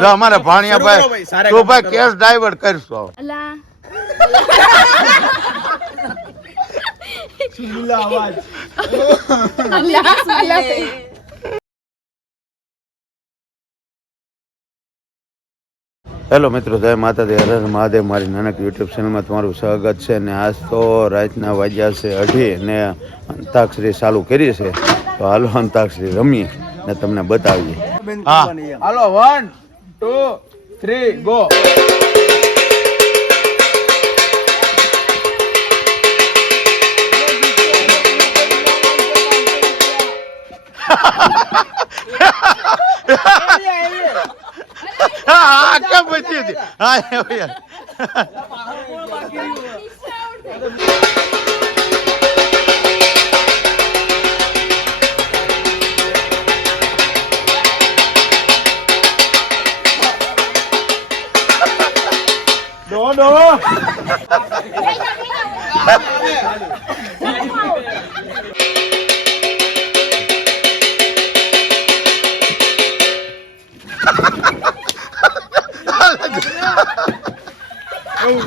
જો અમારે ભાણિયા ભાઈ તું ભાઈ કેસ ડાયવર્ટ કરશો હેલો મિત્રો, જય માતાજી, હર હર મહાદેવ. મારી નાનક યુટ્યુબ ચેનલમાં તમારું સ્વાગત છે. ને આજ તો રાતના વાગ્યા છે 2:30 ને અંતાક્ષરી ચાલુ કરી છે. તો હાલો અંતાક્ષરી રમીએ ને તમને બતાવીએ. હા હાલો, 1 2 3 ગો. હા કેમ બચી હતી? હા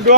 દો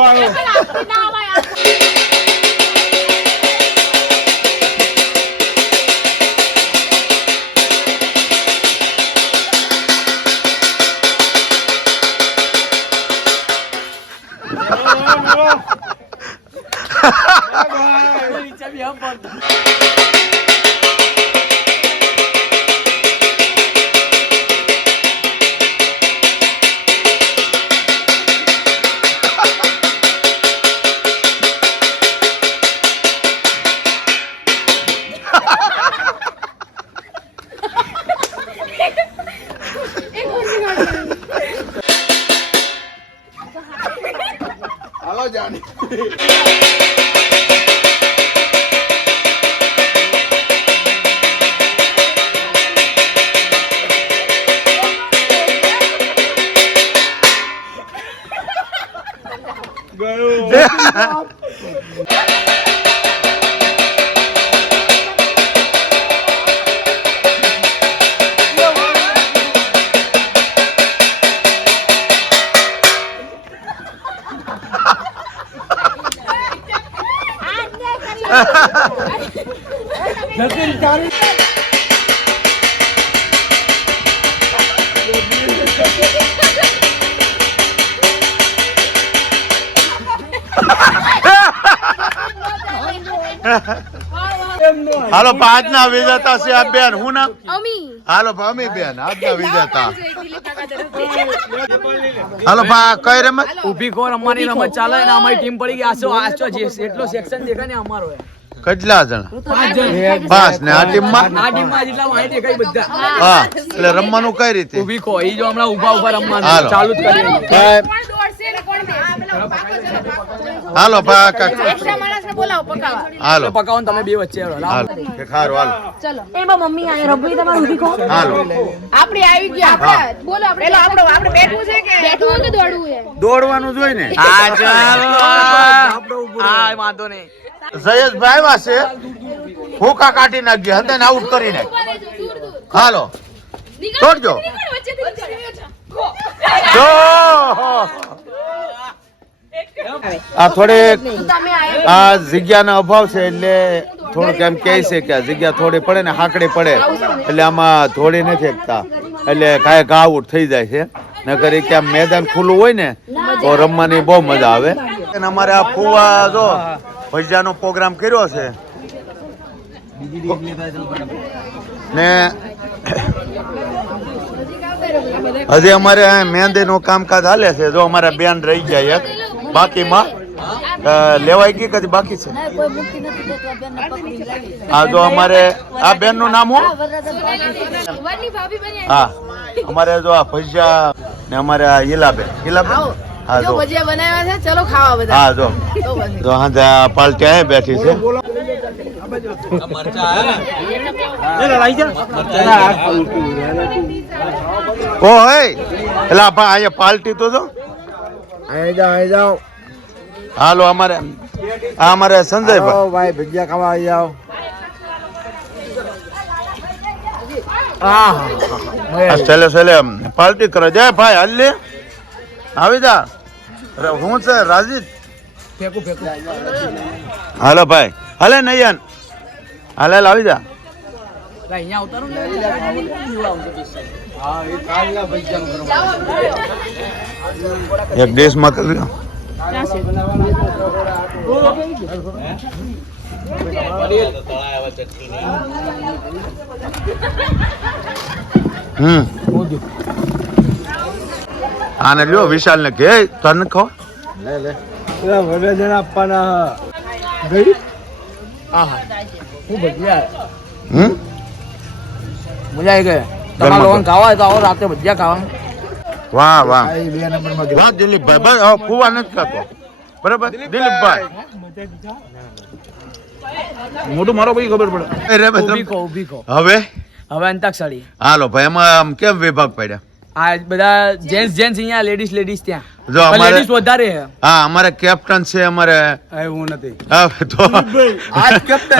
હાલો જાણી હાલો, આજના વિજેતા છે આ બેન. હું નામ? હાલો અમી બેન આજના વિજેતા. હાલો કઈ રમત? ઊભી કો રમવાની રમત ચાલે ને અમારી ટીમ પડી ગઈ. આસો જે એટલો સેક્શન દેખાય ને અમારો કેટલા જણા? 5 ને આ ટીમમાં જેટલા માહિતી દેખાય બધા. હા, એટલે રમવાનું કઈ રીતે? ઊભી કો ઈ જો હમણાં ઊભા રમવાનું ચાલુ જ કરીએ. હાલો એક્સ્ટ્રા માણસને બોલાવો પકાવા. હાલો પકાવન તમે બે વચ્ચે હાલો કે ખારો હાલો. ચલો એમાં મમ્મી આ રબડી તમારું ઊભી કો. હાલો આપડી આવી ગયા. આપણે બોલો આપણે બેઠવું છે કે બેઠવું કે દોડવું છે? દોડવાનું જોઈ ને. હા ચાલો હા વાંધો નહીં. જયેશભાઈ વાસે હોકા કાઢી નાખી હંદે આઉટ કરી નાખ. હાલો દોડજો. આ થોડીક આ જગ્યાનો અભાવ છે એટલે થોડુંક એમ કહે છે કે જગ્યા થોડી પડે ને હાકડી પડે એટલે આમાં થોડી નથી શકતા એટલે કાંઈ ઘા આઉટ થઈ જાય છે. નકર કે આમ મેદાન ખુલ્લું હોય ને તો રમવાની બહુ મજા આવે. અમારે આ ફુવા જો ભજીયાનો પ્રોગ્રામ કર્યો છે ને હજી અમારે મહેંદીનું કામકાજ હાલે છે. જો અમારા બેન રહી ગયા એક બાકીમાં લેવાઈ ગઈ કદી બાકી છે. હા જો અમારે આ બેન નું નામ હું? હા અમારે જો આ ભજીયા ને અમારે આ ઈલાબેન. હા જો ભજીયા બનાવ્યા છે. ચલો ખાવા બધા. હા જો હા પાલટી અહીં બેઠી છે. ઓ હે એલા ભાઈ અહીંયા પાલટી તો જો અહીં જાઓ. હાલો અમારે સંજયભાઈ ભાઈ ભજીયા ખાવા આવી જાઓ. હા છેલ્લે છેલ્લે પાર્ટી કરે જાય ભાઈ હાલ લે આવી જા હું છે રાજીત ફેંકું હાલો ભાઈ હાલે નયન હાલે આવી જા અહીંયા ઉતારો ને એક દેશમાં કરી લો આને લ્યો વિશાલ ને કે તને ખો હું ભજીયા હમ મજા આવી ગઈ તમારા લોકોને ખાવા હોય તો આવો રાતે ભજીયા ખાવા વાહ વાહ વાહ દિલીપભાઈ બસ હવે ફુવા નથી ખાતો બરાબર દિલીપભાઈ મોટું મારો ભાઈ ખબર પડે ઊભી કહો હવે હવે અંતાક્ષરી હાલો ભાઈ એમાં આમ કેમ વિભાગ પડ્યા આ બધા જેન્ટ્સ અહીંયા લેડીઝ ત્યાં જો અમારે લેડીઝ વધારે છે હા અમારે કેપ્ટન છે અમારે હું નથી તો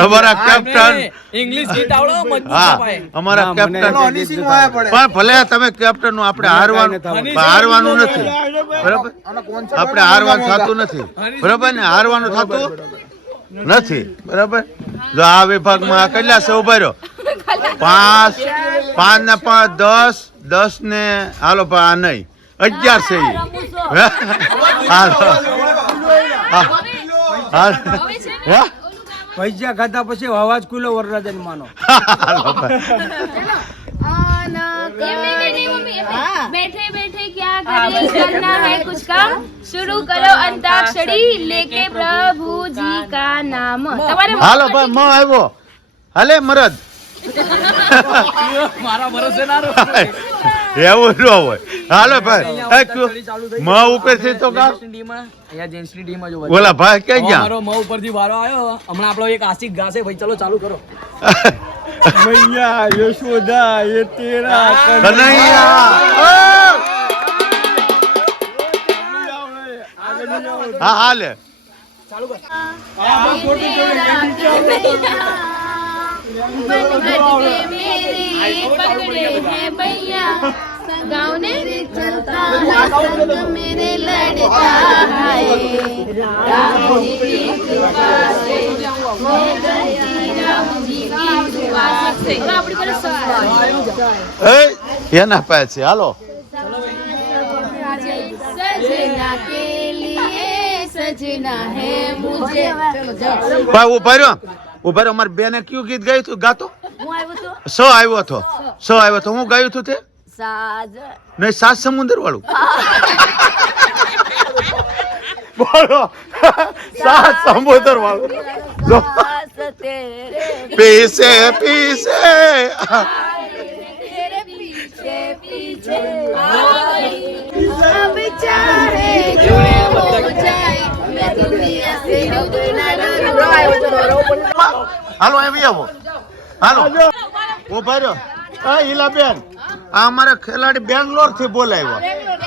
અમારા કેપ્ટન ઇંગ્લિશ ગીત આવડો મજબૂત હા ભાઈ અમારા કેપ્ટન પણ ભલે તમે કેપ્ટન નું આપણે હારવાનું નથી બરાબર આપણે હારવાનું થતું નથી બરાબર ને હારવાનું થતું નથી બરાબર જો આ વિભાગમાં કેટલા છે ઉભા રહ્યો 5 ને 5 10 ને હાલો આ નહીં 11 છે પૈસા ખાતા પછી અવાજ ખુલ્લો વરરાજન માનો बैठे बैठे क्या करें करना है कुछ काम शुरू करो अंताक्षरी लेके प्रभु जी का नाम હાલો ભાઈ મ આવ્યો હાલે મરદ મારા ભરોસે ના રહો એવું ન હોય હાલો ભાઈ મ ઉપર થી તો કા અહીંયા જેન્ટ્સ ની ટીમ જો ઓલા ભાઈ ક્યાં ગયા મારો મ ઉપરથી વારો આવ્યો હમણાં આપણો એક આશિક ગાશે ભાઈ ચલો ચાલુ કરો मैया यशोदा ये तेरा કનૈયા હા હાલે गाँव ने चलता संग मेरे लड़ता है राम जी की कृपा से मैं गई राम जी की कृपा से अपनी पर એના પાસે હાલો सजना के लिए सजना है मुझे ભાઈ ઉભા રહ્યો અમારી બેને કયું ગીત ગાયું તું ગાતો હું આવ્યો તો સો આવ્યો તો હું ગાયું તું તે સાજ નહીં 7 સમુદ્ર વાળું બોલો 7 સમુદ્ર વાળું પીસે પીસે तेरे पीछे पीछे अब चाहे जो हो जाए मैं दुनिया से હાલો આવી આવો હાલો ઉભા રહ્યો હા ઈલાબેન આ અમારા ખેલાડી બેંગ્લોર થી બોલાવ્યો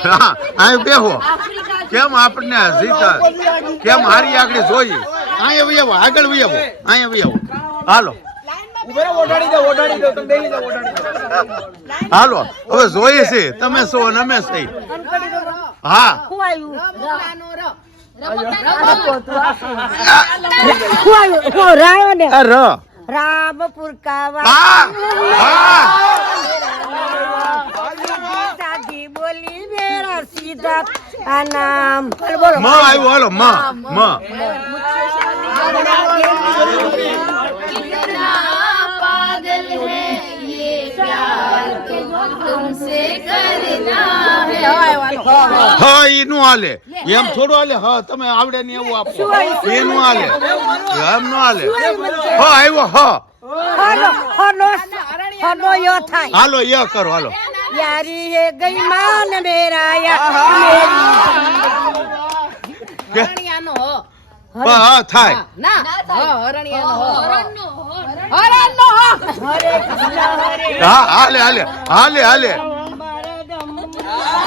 હા અહીં બેહો કેમ આપણને જીતા કેમ હારી આગળ જોઈએ અહીં આવી આવો આગળ આવી આવો અહીં આવી આવો હાલો હાલો હવે જોઈએ છે તમે છો ને અમે સહી હા रामपुर का दादी बोली मेरा सीधा नाम बोलो म આવ્યો હાલો મ कितना पागल है ये प्यार के तुमसे करना है હા ઈનું હાલે એમ થોડું હાલે હા તમે આવડે ને એવું આપો એનું હાલે એમ નો હાલે હા આવ્યો હા हनो यो था હાલો ય કરો હાલો यारी है गई मान मेरा या હા થાય હા હાલે હાલે હાલે હાલે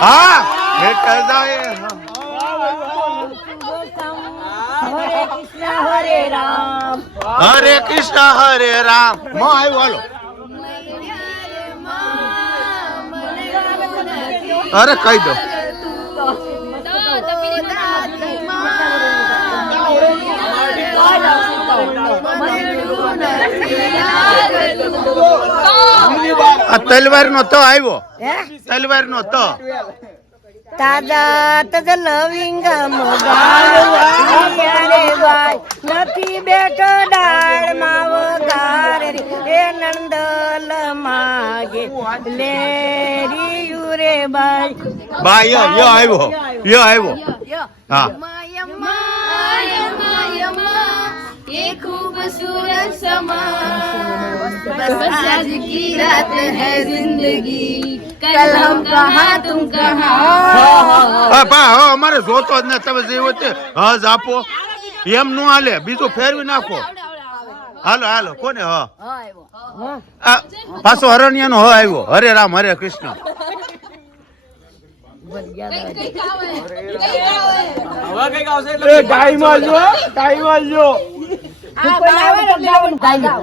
હા બેટા જાય हरे राम હરે કૃષ્ણ હરે રામ માં આવ્યો હાલો અરે કહી દો આ તલવાર નો તો આવ્યો તલવાર નો તો તાજા તજ લવિંગમ રે ભાઈ નથી બેઠો ડાળ માં વગાર રે એ નંદલ માગે લેરી રે ભાઈ બા યો આવ્યો હા ये खूबसूरत समा बस आज की रात है जिंदगी कल हम कहाँ तुम कहाँ બા અમારે જોતો જ ને તમે જે વચ્ચે હજ આપો એમ નું હાલે બીજું ફેરવી નાખો હાલો કોને પાછો હરણિયા નો હ આવ્યો હરે રામ હરે કૃષ્ણ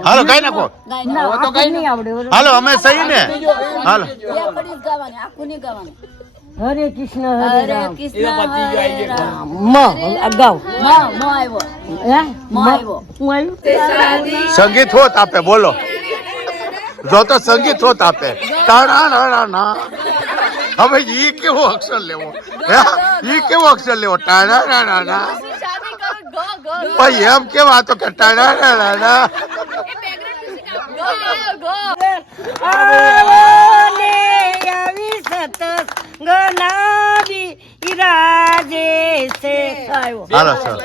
હાલો ગાઈ નાખો હાલો અમે સહી ને હાલો હરે કૃષ્ણ હરે રામ સંગીત હોત આપે બોલો જો તો સંગીત હોત આપે તાણા હવે ઈ કેવો અક્ષર લેવો ઈ કેવો અક્ષર લેવો તાણા ભાઈ એમ કેવા તો કે તાણા ગનાબી ઈરાજે સે આવ્યો હાલો સર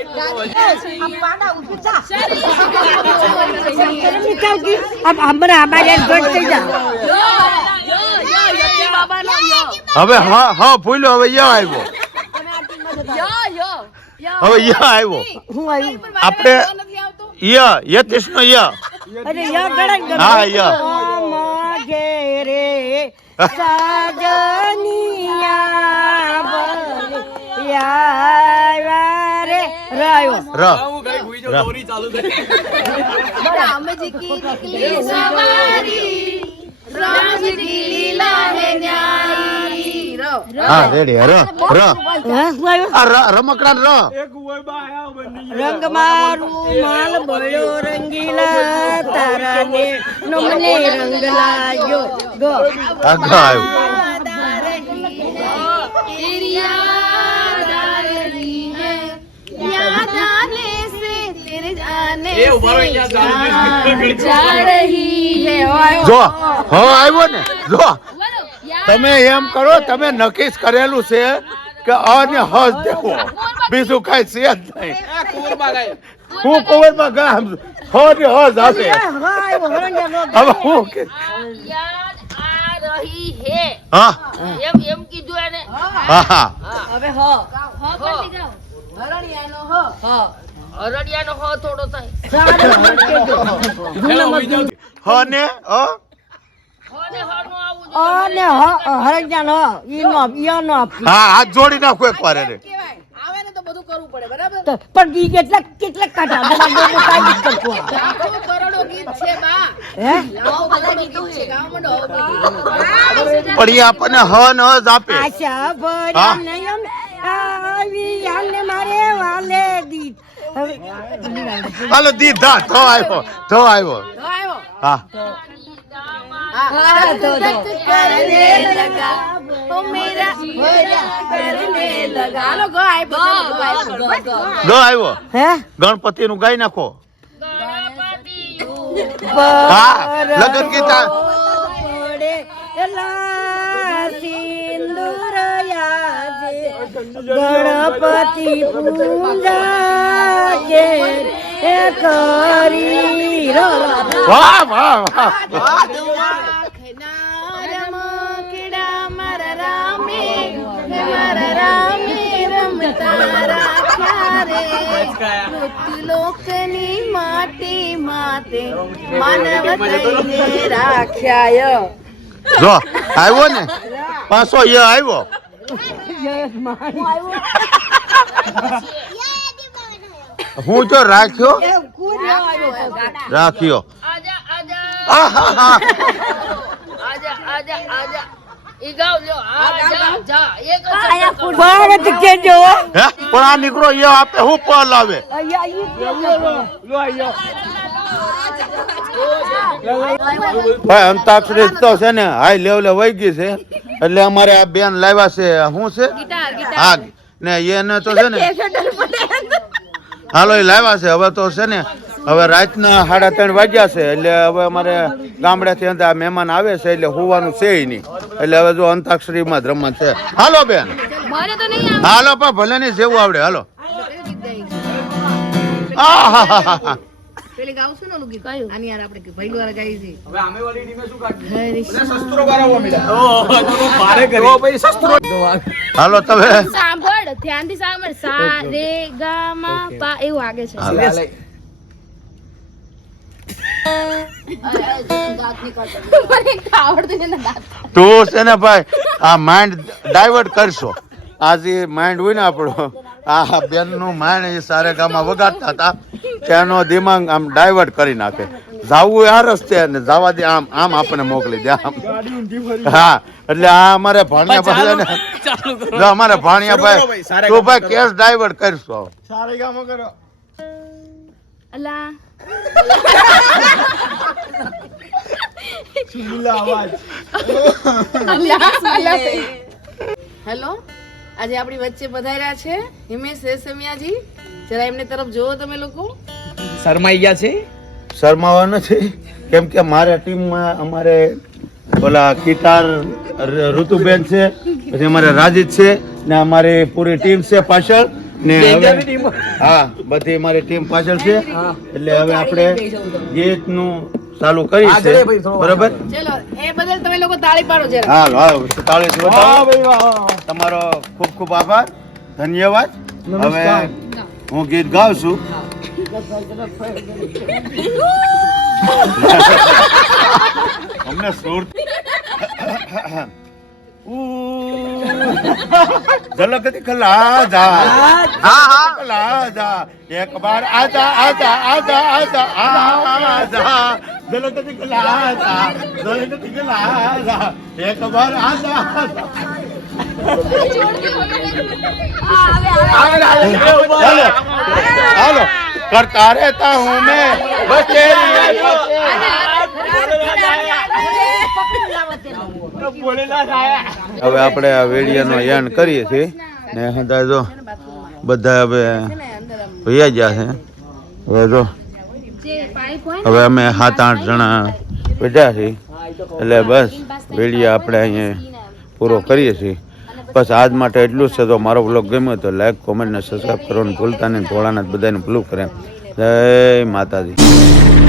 હવે હા ભૂલ્યો હવે યો આવ્યો હવે યો આવ્યો હું આવ્યું આપણે યતીશ નો ય અરે યા ગળા હા ય રે સાજનિયા યા રે રાયો राम जी की निकली सवारी राम जी की लीला है न्यारी હા રેડી રમકડા રંગ મારું માલ બોલ્યો રંગીલા તારા ને નમને રંગ લાગ્યો ગો આવ્યો तेरी याद आ रही है याद आने से तेरे जाने जा रही है જો આવ્યો ને જો તમે એમ કરો તમે નક્કી કરેલું છે કે અને હજ દેવો બીજું કઈ છે જ નહીં હું કુંવરમાં ગા હજ આપે હવે હું કે याद आ रही है હા એમ કીધું એને હા હવે હ કરતી જાઓ હરણિયાનો હો થોડો થાય હને અને હરજન ઈનો ઈનો હા હાથ જોડી નાખો એક વાર એને આવે ને તો બધું કરવું પડે બરાબર પણ ઈ કેટલા કાઢા બધા કાઈ કરતો લાખો કરોડો ગીત છે બા હે લાખો કરોડો ગીત છે ગામમાં ડો પણ એ આપણને હ ન જ આપે આશા ભર્યા નયન આવી આને મારે વાલે દીત હાલો દીધા તો આવ્યો આવ્યો હા करने लगा ओ मेरा करने लगा હાલો ગો આવ્યો ગો આવ્યો હે ગણપતિ નું ગાઈ નાખો गणपति હા લગન ગીત પડે એલા સિંદૂર યાજે ગણપતિ પૂજા કે એ કરી વાહ વાહ વાહ લોકની માટી માતે માનવ થઈને રાખ્યા જો આવ્યો ને પાછો ય આવ્યો હું જો રાખ્યો આજા આજા આહા આજા આજા આજા ઈ ગાવ લ્યો હા જા એક જ ભારત કેજો હે પણ આ નીકળો એ આપે હું પલ આવે ભાઈ અંતાક્ષરી તો છે ને હાઈ લેવલે વહી ગઈ છે એટલે અમારે આ બેન લાવ્યા છે શું છે હા ને એને તો છે ને હાલો એ લાવ્યા છે હવે તો છે ને હવે રાતના 3:30 વાગ્યા છે એટલે હવે અમારે ગામડેથી અંદર મહેમાન આવે છે એટલે હોવાનું છે નહીં એટલે હવે જો અંતાક્ષરીમાં જ રમત છે હાલો બેન મને તો નહીં હાલો પણ ભલે નહીં જેવું આવડે હાલો આહાહાહા. પેલી ગાવશું ને ઓલું ગીત આની યાર આપણે પહેલી વાર ગાઈ છે હવે અમે વાળી ટીમે શું કાઢી શસ્ત્રો કરાવવા મળ્યા તો ભારે કરી પછી શસ્ત્રો હાલો તમે સાંભળ ધ્યાનથી સાંભળ સા રે ગા મા પા એવું આગે છે મને આવડતું છે ને દાંત તું છે ને ભાઈ આ માઇન્ડ ડાયવર્ટ કરશો આ જે માઇન્ડ હોય ને આપણો આ બેન નું માઇન્ડ એ સારે ગામમાં વગાડતા હતા તેનો દિમાગ આમ ડાયવર્ટ કરી નાખે જાવું આ રસ્તે ને જવા દે આમ આમ આપણને મોકલી દે આમ હા એટલે આ અમારે ભાણિયા ભાઈ ને જો અમારે ભાણિયા ભાઈ તું ભાઈ કેસ ડાયવર્ટ કરશો સારે ગામો કરો અલા સુમીલા અવાજ હેલો આજે આપણી વચ્ચે પધાર્યા છે હિમેશ રેશમિયાજી જરા એમને તરફ જોવો તમે લોકો શરમાઈ ગયા છે શરમાવા નથી કેમ કે મારા ટીમમાં અમારે ઓલા કિતાર ઋતુબેન છે પછી અમારે રાજીત છે ને અમારી પૂરી ટીમ છે પાછળ ને હવે હા બધી અમારી ટીમ પાછળ છે એટલે હવે આપણે ગીતનું ચાલુ કરી છે બરાબર ચલો એ બદલ તમે લોકો તાળી પાડો જરા હાલ હાલ તાળી બતાવો તમારો ખૂબ ખૂબ આભાર ધન્યવાદ હવે હું ગીત ગાઉં છું અમને સુર ઝલક દિખલા જા દિખલા જા એક બાર આજા આજા આજા આજા આજા ઝલક દિખલા જા ઝલક દિખલા જા એક બાર આજા આજા હાલો करता रहता हूँ मैं बस तेरी હવે આપણે આ વિડીયોનો એન્ડ કરીએ છીએ ને હંધા જો બધા હવે ભૈયા ગયા છે હવે જો હવે અમે 7-8 જણા બેઠા છીએ એટલે બસ વિડીયો આપણે અહીંયા પૂરો કરીએ છીએ બસ આજ માટે એટલું જ છે તો મારો બ્લોગ ગમ્યો તો લાઈક કોમેન્ટ ને સબસ્ક્રાઈબ કરવાનું ભૂલતા નહીં ભોળાનાથ બધાને ભૂલું કરે જય માતાજી